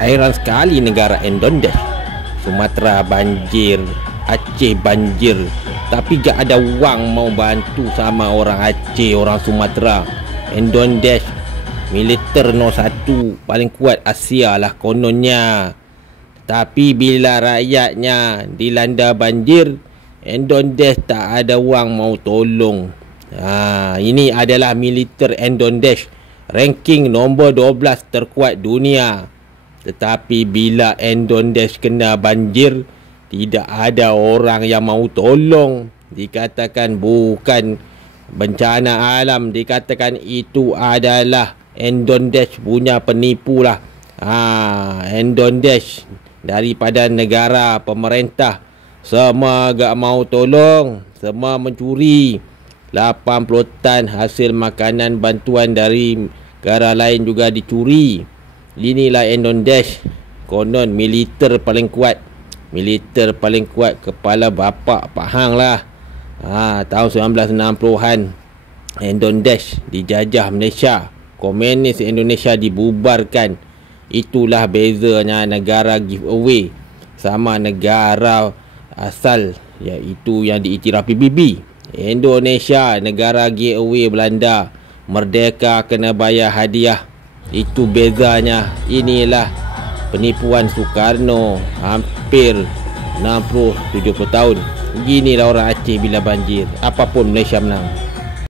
Hairan sekali negara Indonesia. Sumatera banjir, Aceh banjir, tapi gak ada wang mau bantu sama orang Aceh, orang Sumatera. Indonesia militer no 1 paling kuat Asia lah kononnya. Tapi bila rakyatnya dilanda banjir, Indonesia tak ada wang mau tolong. Ini adalah militer Indonesia, ranking nombor 12 terkuat dunia. Tetapi bila Indonesia kena banjir, tidak ada orang yang mau tolong. Dikatakan bukan bencana alam, dikatakan itu adalah Indonesia punya penipu lah. Indonesia daripada negara pemerintah, semua gak mau tolong, semua mencuri. 80 tan hasil makanan bantuan dari negara lain juga dicuri. Inilah Indonesia, konon militer paling kuat. Militer paling kuat kepala bapa Pak Hang lah. Tahun 1960-an Indonesia dijajah Malaysia, komunis Indonesia dibubarkan. Itulah bezanya negara giveaway sama negara asal, iaitu yang diiktiraf PBB. Indonesia negara giveaway Belanda, merdeka kena bayar hadiah. Itu bezanya. Inilah penipuan Soekarno hampir 60-70 tahun. Ginilah orang Aceh bila banjir. Apapun Malaysia menang.